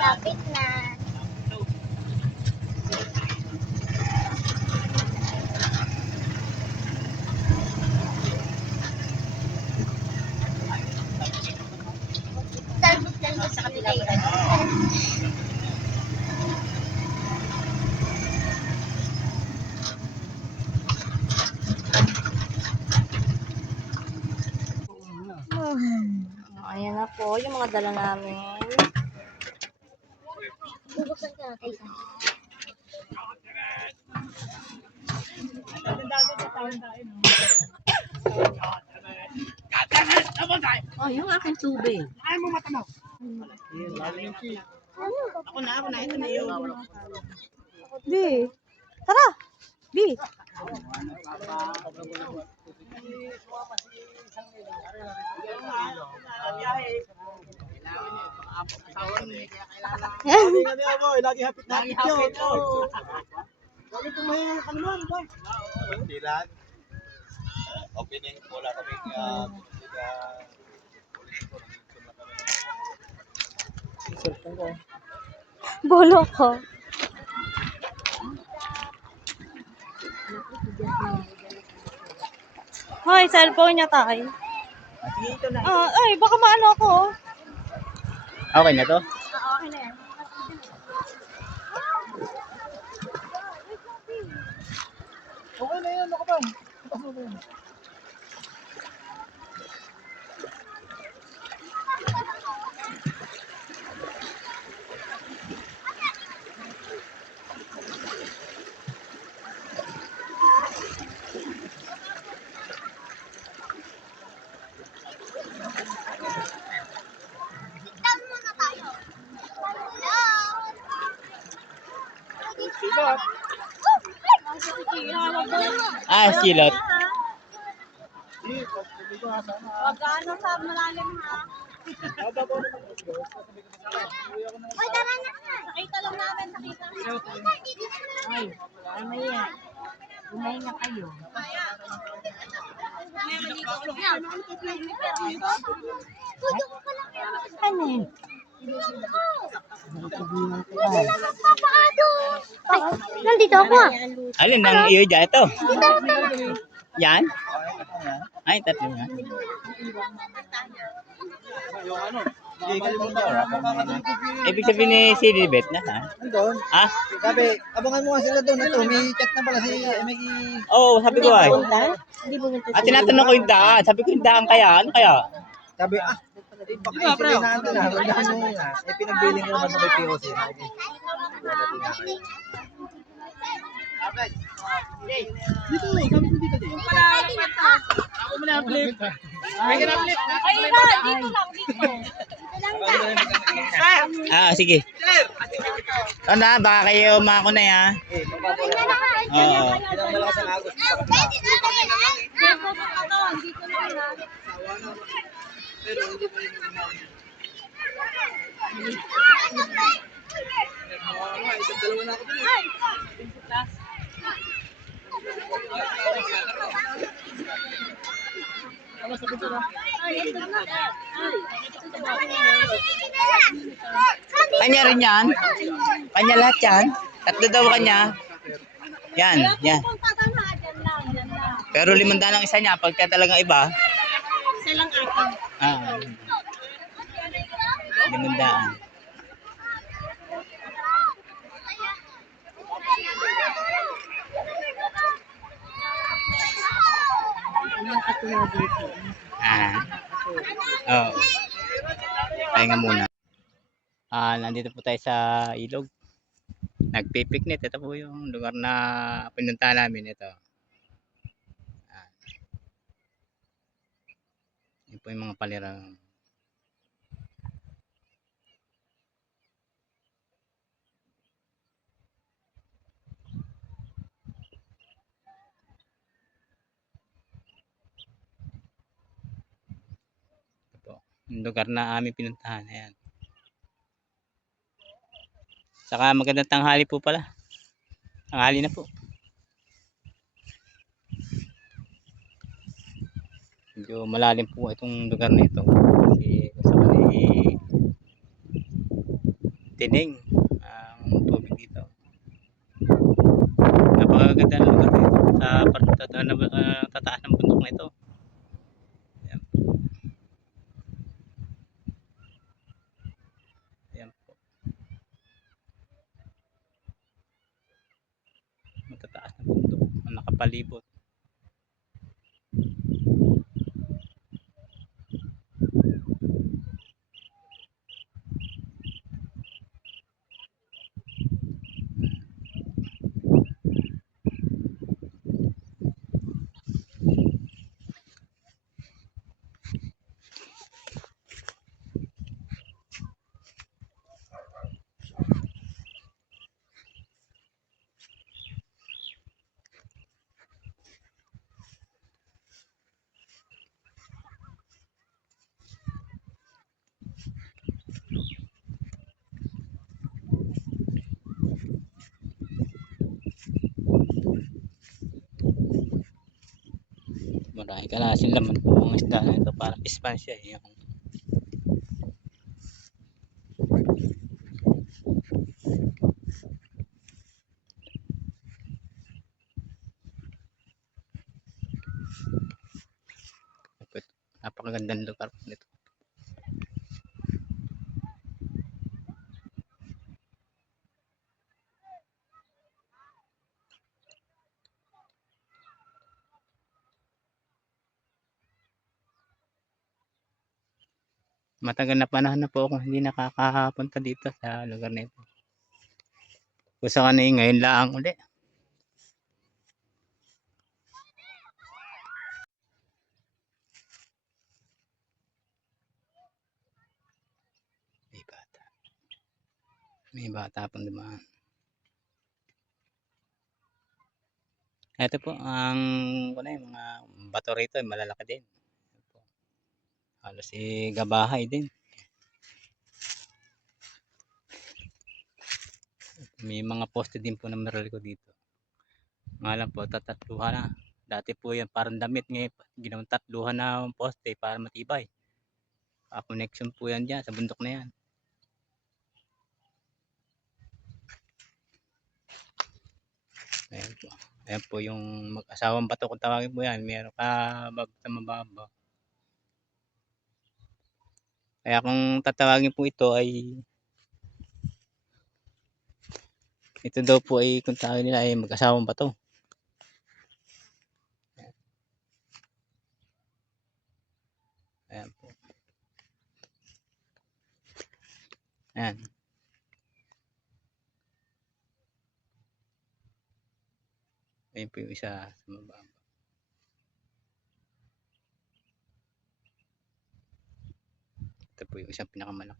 Lapit na. Talbos sa kabila ko rin. Ayan na po yung mga dala namin. Bubuksan ka natin. Oh, yung aking tubig. Ay mo matanaw. Ako na, ito na yun. Bi. Tara. Bi. Lagi hapit na hapit yun. Lagi tumayo ng kanuman ba? Tilan. Opening wala kami Bolo ko. Hoy, cellphone niya tayo. Ay, baka maano ako. Okay na to? Okay na yan. Okay na yun, ako ba? Silot. Wag ano sa malalim ha. Hoy, tara na. Nakita lang namin, nakita. Ay, mamaya. Umay na kayo. Ano yun? Ay, nandito ako ah. Alin ang iyo dyan ito? Dito ako. Yan? Ay, tatlo nga. Ibig sabihin ni si Libet na ha? Doon. Ah? Sabi, abangan mo nga sila doon. Ito, may chat na pala si May. Oo, sabi ko ay. Hindi pumunta At tinatanong ko yung daan. Sabi ko yung daan kaya. Ano kaya? Sabi, baka natin na. Magdaan mo nga. Eh, pinagbiling ko naman ng may POC. Dito, sabi ko dito din. Ako mo na flip. May ka na flip. Ay, iba, dito lang, dito. Ah, sige. Ano na, baka kayo umako na ya. Oo. Ilang malakas ang agos. Dito lang ha. Pero hindi pa rin isang dalawa na ako din. Kanya rin yan. Kanya lahat yan. Tatlo daw kanya. Yan, yan. Pero 500 ang isa niya. Pagka talagang iba. Isa lang akin. Ah. 500. Ang katulad dito. Ah. Oo. Pahinga muna. Nandito po tayo sa ilog. Nagpipiknik. Ito po yung lugar na pinunta namin. Ito. Ito po yung mga palirang. Yung lugar na aming pinuntahan. Ayan. Saka magandang tanghali po pala. Tanghali na po. Medyo malalim po itong lugar na ito. Kasi tining ang tubig dito. Napakaganda ng lugar dito sa tataas ng bundok na ito. Ayan. Ayan po. Matataas na bundok ang nakapalibot. Marami kalasin laman po ang isda na ito, parang pispan siya yung napakagandang lugar po nito. Matagal na panahon na po ako hindi nakakapunta dito sa lugar na ito. Kung saan ngayon lang uli. May bata. May bata pang dumaan. Ito po ang mga bato rito ay malalaki din. Halos gabahay din. May mga poste din po na meron ko dito. Nga lang po, tatatluhan na. Dati po yan parang damit, ngayon ginawang tatluhan na poste para matibay. Connection po yan dyan sa bundok na yan. Ayan po. Ayan po yung mag-asawang bato kung tawagin po yan. Meron ka sa mababa. Kaya kung tatawagin po ito ay ito daw po ay kung tawagin nila ay mag-asawang bato. Ayan po. Ayan. Ayan po yung isa sa mababa. Ito po yung isang pinakamalaki.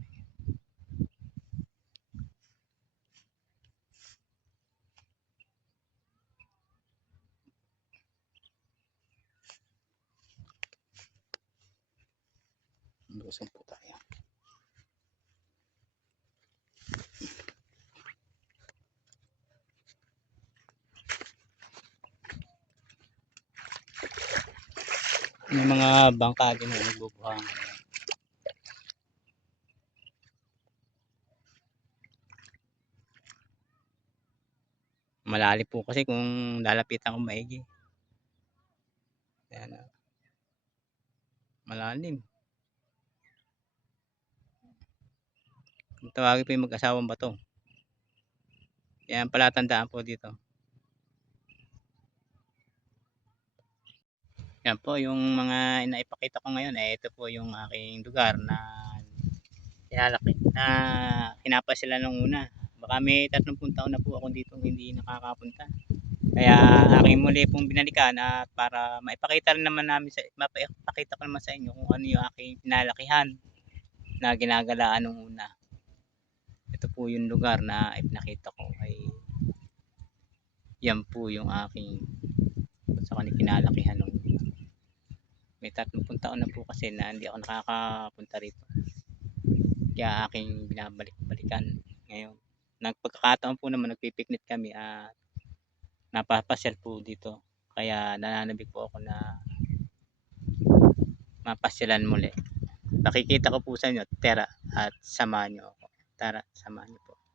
Lusan po tayo. May mga bangka din na nagbubuhang. Malalim po kasi kung lalapitan ko maigi. Ayan, malalim. Kung tawagin po yung mag-asawang bato. Yan pala tandaan po dito. Yan po yung mga inaipakita ko ngayon. Ito po yung aking lugar na kinapa sila nung una. Baka may 30 taon na po ako dito hindi nakakapunta. Kaya aking muli pong binalikan at para maipakita rin naman mapakita ko naman sa inyo kung ano yung aking pinalakihan na ginagalaan nung una. Ito po yung lugar na ipinakita ko ay yan po yung aking sa kanila kinalakihan nung una. May 30 taon na po kasi na hindi ako nakakapunta rito. Kaya aking binabalik-balikan ngayon. Nagpagkakataon po naman nagpipiknik kami at napapasyal po dito. Kaya nananabik po ako na mapasyalan muli. Pakikita ko po sa inyo, tera at samahan nyo ako. Tara, samahan niyo po.